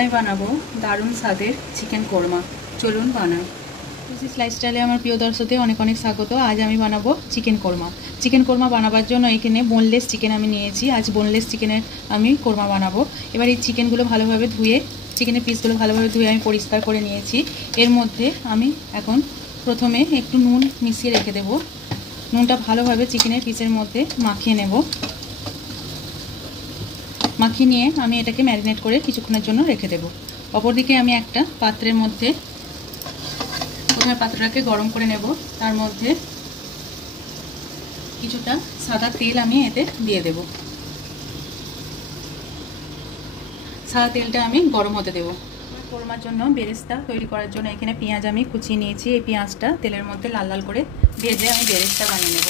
আমি বানাবো দারুণ স্বাদের চিকেন কোরমা। চলুন বানাই। রুচিস লাইফস্টাইলে আমার প্রিয় দর্শকদের অনেক অনেক স্বাগত। আজ আমি বানাবো চিকেন কোরমা। চিকেন কোরমা বানাবার জন্য এখানে বোনলেস চিকেন আমি নিয়েছি। আজ বোনলেস চিকেনের আমি কোরমা বানাবো। এবার এই চিকেনগুলো ভালোভাবে ধুয়ে, চিকেনের পিসগুলো ভালোভাবে ধুয়ে আমি পরিষ্কার করে নিয়েছি। এর মধ্যে আমি এখন প্রথমে একটু নুন মিশিয়ে রেখে দেব। নুনটা ভালোভাবে চিকেনের পিসের মধ্যে মাখিয়ে নেব। মাখিয়ে নিয়ে আমি এটাকে ম্যারিনেট করে কিছুক্ষণের জন্য রেখে দেব। অপরদিকে আমি একটা পাত্রের মধ্যে প্রথমে পাত্রটাকে গরম করে নেব। তার মধ্যে কিছুটা সাদা তেল আমি এতে দিয়ে দেব। সাদা তেলটা আমি গরম হতে দেব। কোরমার জন্য বেরেস্তা তৈরি করার জন্য এখানে পেঁয়াজ আমি কুচিয়ে নিয়েছি। এই পেঁয়াজটা তেলের মধ্যে লাল লাল করে ভেজে আমি বেরেস্তা বানিয়ে নেব।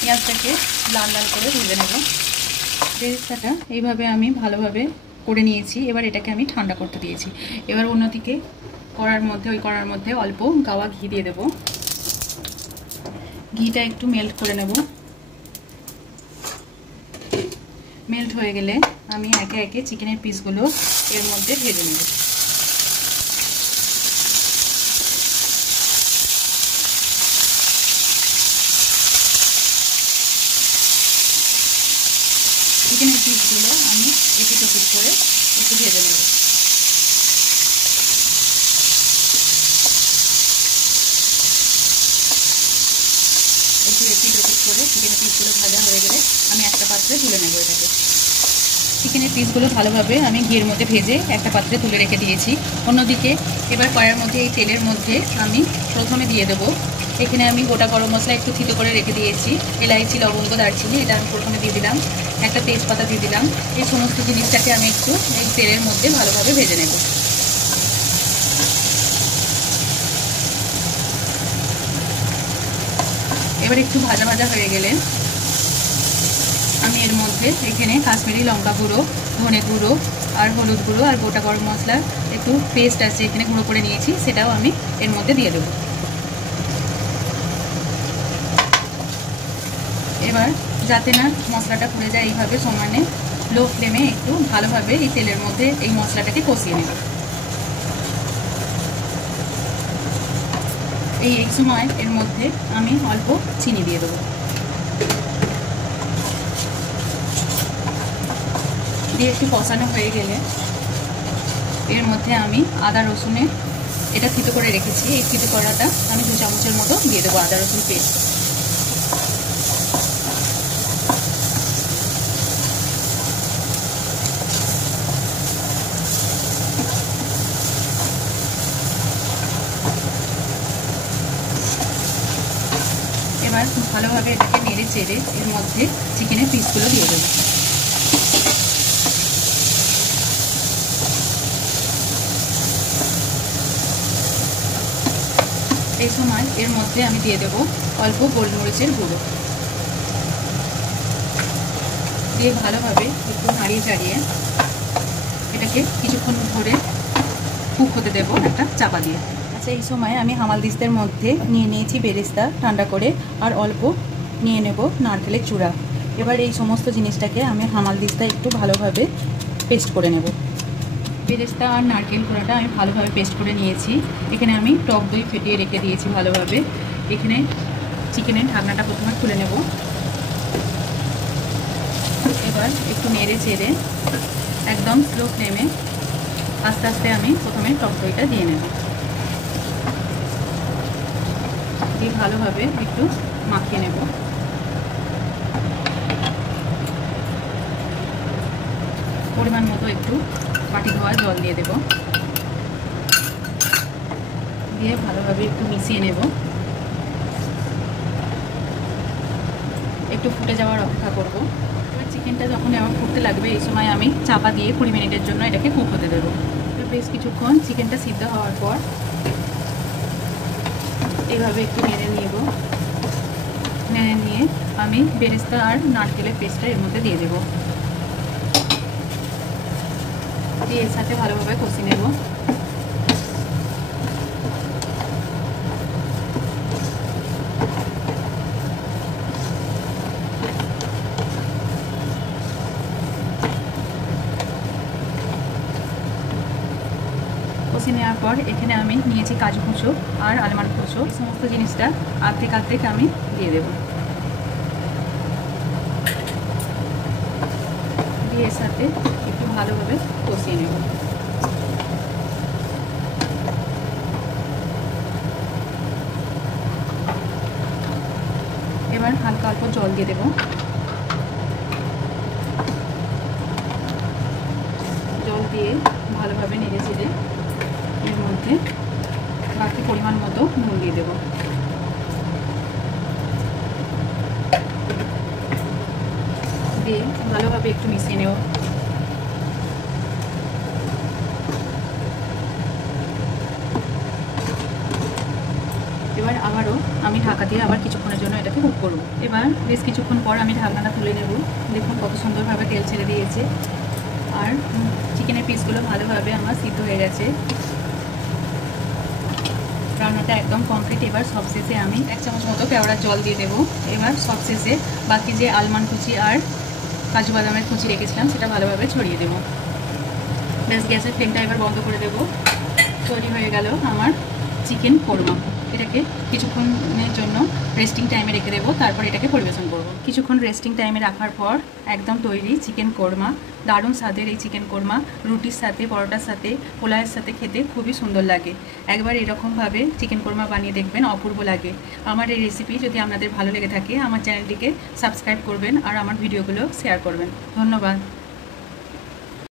পেঁয়াজটাকে লাল লাল করে ভেজে নেব। বেরেস্তাটা এইভাবে আমি ভালোভাবে করে নিয়েছি। এবার এটাকে আমি ঠান্ডা করতে দিয়েছি। এবার অন্যদিকে কড়ার মধ্যে অল্প গাওয়া ঘি দিয়ে দেব। ঘিটা একটু মেল্ট করে নেব। মেল্ট হয়ে গেলে আমি একে একে চিকেনের পিসগুলো এর মধ্যে ভেজে নেব। চিকেনের পিসগুলো আমি এপিট ওপিট করে একটু ভেজে নেব। একটু এপিট ওপিট করে চিকেনের পিসগুলো ভাজা হয়ে গেলে আমি একটা পাত্রে তুলে নেব এটাকে। চিকেনের পিসগুলো ভালোভাবে আমি ঘির মধ্যে ভেজে একটা পাত্রে তুলে রেখে দিয়েছি। অন্যদিকে এবার কড়াইয়ের মধ্যে এই তেলের মধ্যে আমি প্রথমে দিয়ে দেবো, এখানে আমি গোটা গরম মশলা একটু থিতো করে রেখে দিয়েছি। এলাইচি, লবঙ্গ, দারচিনি এটা আমি প্রথমে দিয়ে দিলাম। একটা তেজপাতা দিয়ে দিলাম। এই সমস্ত জিনিসটাকে আমি একটু এই তেলের মধ্যে ভালোভাবে ভেজে নেব। এবার একটু ভাজা ভাজা হয়ে গেলে আমি এর মধ্যে এখানে কাশ্মীরি লঙ্কা গুঁড়ো, ধনে গুঁড়ো আর হলুদ গুঁড়ো আর গোটা গরম মশলার একটু পেস্ট আছে এখানে গুঁড়ো করে নিয়েছি, সেটাও আমি এর মধ্যে দিয়ে দেবো। এবার যাতে না মশলাটা পুড়ে যায় এইভাবে সমানে লো ফ্লেমে একটু ভালোভাবে এই তেলের মধ্যে এই মশলাটাকে কষিয়ে নেব। এই সময় এর মধ্যে আমি অল্প চিনি দিয়ে দেবো। দিয়ে একটু কষানো হয়ে গেলে এর মধ্যে আমি আদা রসুনের এটা থিতো করে রেখেছি, এই থিতো করাটা আমি 2 চামচের মতো দিয়ে দেবো আদা রসুন পেস্ট। এবার ভালোভাবে এটাকে নেড়ে চেড়ে এর মধ্যে চিকেনের পিসগুলো দিয়ে দেবো। এই সময় এর মধ্যে আমি দিয়ে দেবো অল্প গোলমরিচের গুঁড়ো। দিয়ে ভালোভাবে একটু নাড়িয়ে চাড়িয়ে এটাকে কিছুক্ষণ ধরে কুক হতে দেবো একটা চাপা দিয়ে। আচ্ছা, এই সময় আমি হামালদিস্তের মধ্যে নিয়ে নিয়েছি বেরেস্তা ঠান্ডা করে, আর অল্প নিয়ে নেব নারকেলের চূড়া। এবার এই সমস্ত জিনিসটাকে আমি হামালদিস্তা একটু ভালোভাবে পেস্ট করে নেব। বেরেস্তা আর নারকেল কোড়াটা আমি ভালোভাবে পেস্ট করে নিয়েছি। এখানে আমি টক দই ফেটিয়ে রেখে দিয়েছি ভালোভাবে। এখানে চিকেনের ঢাকনাটা প্রথমে খুলে নেব। এবার একটু নেড়ে চেড়ে একদম স্লো ফ্লেমে আস্তে আস্তে আমি প্রথমে টক দইটা দিয়ে নেব। দিয়ে ভালোভাবে একটু মাখিয়ে নেব। পরিমাণ মতো একটু বাটি ধোয়া জল দিয়ে দেব। দিয়ে ভালোভাবে একটু মিশিয়ে নেব। একটু ফুটে যাওয়ার অপেক্ষা করব। এবার চিকেনটা যখন আমার ফুটতে লাগবে এই সময় আমি চাপা দিয়ে 20 মিনিটের জন্য এটাকে কুক হতে দেবো। বেশ কিছুক্ষণ চিকেনটা সিদ্ধ হওয়ার পর এইভাবে একটু নেড়ে নেব। নেড়ে নিয়ে আমি বেরেস্তা আর নারকেলের পেস্টটা এর মধ্যে দিয়ে দেবো। দিয়ে এর সাথে ভালোভাবে কষিয়ে নেব। কষিয়ে নেওয়ার পর এখানে আমি নিয়েছি কাজু কুচো আর আলমন্ড কুচো, সমস্ত জিনিসটা আর্ধেক আমি দিয়ে দেব। দিয়ে এর সাথে একটু ভালোভাবে কষিয়ে নেব। এবার হালকা অল্প জল দিয়ে দেব। জল দিয়ে ভালোভাবে নেড়ে চেড়ে এর মধ্যে বাকি পরিমাণ মতো নুন দিয়ে দেব। দিয়ে ভালোভাবে একটু মিশিয়ে নেব। এবার আবারও আমি ঢাকা দিয়ে আবার কিছুক্ষণের জন্য এটাকে কুক করব। এবার বেশ কিছুক্ষণ পর আমি ঢাকনাটা তুলে নেব। দেখুন কত সুন্দরভাবে তেল ছেড়ে দিয়েছে আর চিকেনের পিসগুলো ভালোভাবে আমার সিদ্ধ হয়ে গেছে। রান্নাটা একদম কমপ্লিট। এবার সবশেষে আমি 1 চামচ মতো কেওড়ার জল দিয়ে দেবো। এবার সবশেষে বাকি যে আলমন্ড কুচি আর কাজু বাদামের কুচি রেখেছিলাম সেটা ভালোভাবে ছড়িয়ে দেবো। ব্যাস, গ্যাসের ফ্লেমটা এবার বন্ধ করে দেবো। তৈরি হয়ে গেল আমার চিকেন কোরমা। এটাকে কিছুক্ষণের জন্য রেস্টিং টাইমে রেখে দেবো, তারপর এটাকে পরিবেশন করব। কিছুক্ষণ রেস্টিং টাইমে রাখার পর একদম তৈরি চিকেন কোরমা। দারুণ স্বাদের এই চিকেন কোরমা রুটির সাথে, পরোটার সাথে, পোলাওয়ের সাথে খেতে খুবই সুন্দর লাগে। একবার এরকমভাবে চিকেন কোরমা বানিয়ে দেখবেন, অপূর্ব লাগে। আমার এই রেসিপি যদি আপনাদের ভালো লেগে থাকে আমার চ্যানেলটিকে সাবস্ক্রাইব করবেন আর আমার ভিডিওগুলো শেয়ার করবেন। ধন্যবাদ।